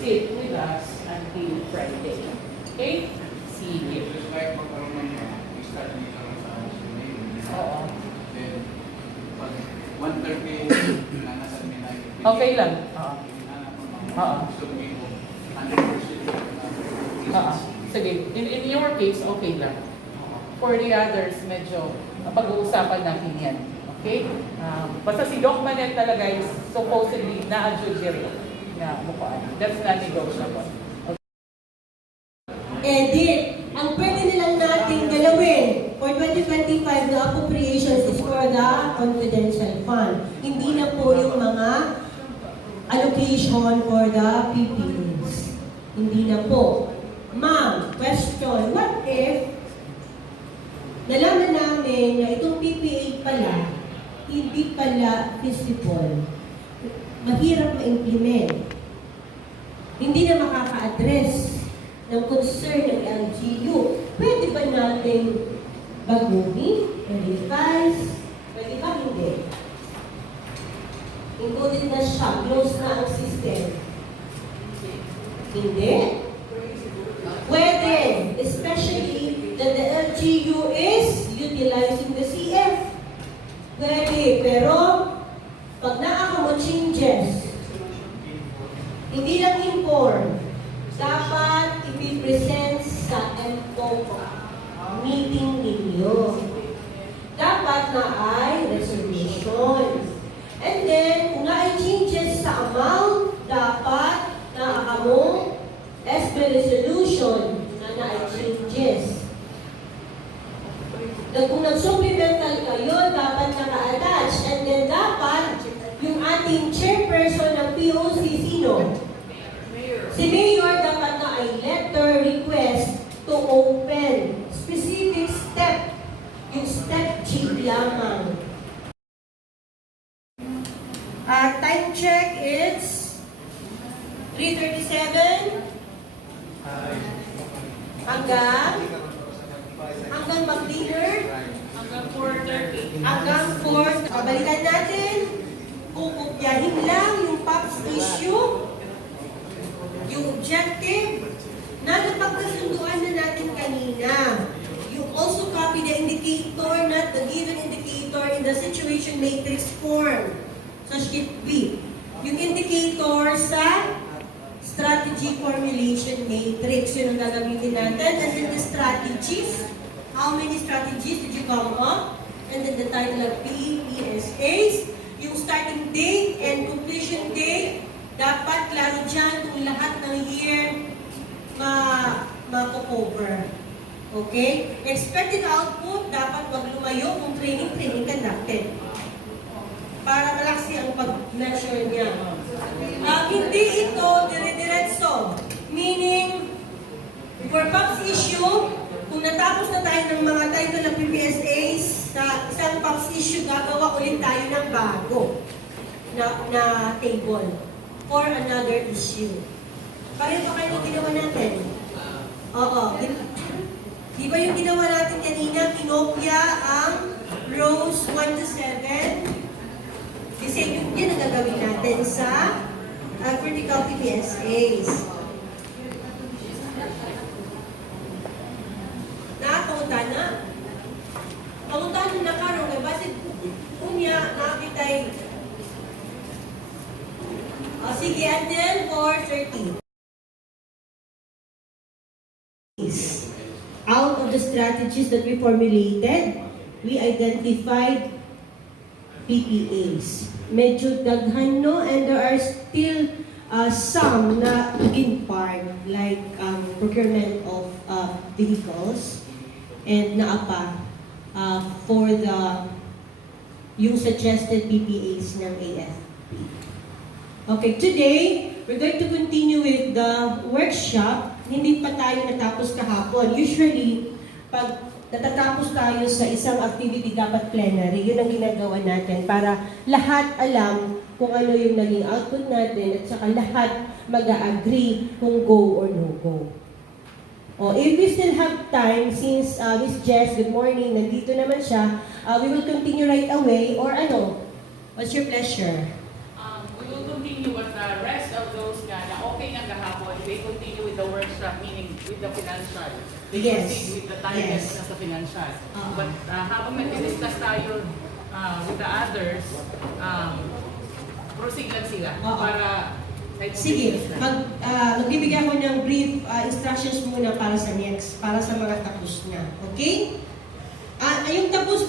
sit with us until Friday. Okay? Sige. Just like magkaroon ng start nito sa Oo. then, pag 1:30 na nasa minay. Okay lang. Oo. Oo. Oo. Sige. In your case, okay lang. For the others, medyo pag-uusapan natin yan. Okay? Basta si Doc Manet talaga is supposedly na-adjudicate na mukhaan. That's non-negotiable. Edit. Ang pwede nilang nating galawin for 2025 na appropriations is for the confidential fund. Hindi na po yung mga allocation for the PPAs. Hindi na po. Ma'am, question. What if nalaman namin na itong PPA pala, hindi pala feasible, mahirap ma-implement, hindi na makaka-address ng concern ng LGU, pwede ba natin baguhin, revise, pwede ba hindi? Included na siya, close na ang system. Hindi? Pwede, especially that the LGU is utilizing the CF. Pwede, pero pag naaka mo changes, hindi lang inform, dapat i-present sa MPO meeting ninyo. Dapat na ay resolution. And then, kung na ay changes sa amount, dapat na mo as per resolution na ay changes. Kung nag-supplemental kayo, dapat naka-attach. And then dapat, yung ating chairperson ng POC, sino? Si Mayor dapat na ay letter request to open specific step. Yung step G lamang. Time check is 3:37 hanggang mag-dinner Hanggang 4:30. hanggang 4. Balikan natin. Kukupyahin lang yung POPs issue, yung objective na napagkasunduan na natin kanina. You also copy the indicator, not the given indicator in the situation matrix form. Sa sheet B. Yung indicator sa strategy formulation matrix. Yun ang gagamitin natin. And then the strategies. How many strategies did you come up? And then the title of PESAs. Yung starting date and completion date. Dapat klaro dyan kung lahat ng year ma-cover. Okay? Expected output, dapat wag lumayo kung training conducted. Para malaksi ang pag-measure niya. Hindi ito dire-diretso. Meaning, for POPs issue, kung natapos na tayo ng mga title ng PPSAs, sa isang POPs issue, gagawa ulit tayo ng bago na table for another issue. Pareho ba kayo yung ginawa natin? Oo. Di ba yung ginawa natin kanina, kinopya ang rows 1 to 7? The same yung yun ang gagawin natin sa critical PPSAs. Nakakunta na? Kakunta na karon kay basit unya nakitay. Sige, until 4:30. Out of the strategies that we formulated, we identified PPAs. Medyo daghan, no? And there are still some na in part, like procurement of vehicles and naapa for yung suggested PPAs ng AFP. Okay, today, we're going to continue with the workshop. Hindi pa tayo natapos kahapon. Usually, pag natatapos tayo sa isang activity, dapat plenary. Yun ang ginagawa natin para lahat alam kung ano yung naging output natin at saka lahat mag-agree kung go or no go. If we still have time, since Miss Jess, good morning, nandito naman siya, we will continue right away or ano? What's your pleasure? We will continue with the rest of those na okay nga kahapon, they continue with the workshop, meaning with the financial. They Yes. proceed with the targets Yes. na sa financial. Oo. But habang nag-discuss tayo with the others, proceed lang sila Oo. para Sige, magbibigay ako ng brief instructions muna para sa next, para sa mga tapos na. Okay? Yung tapos na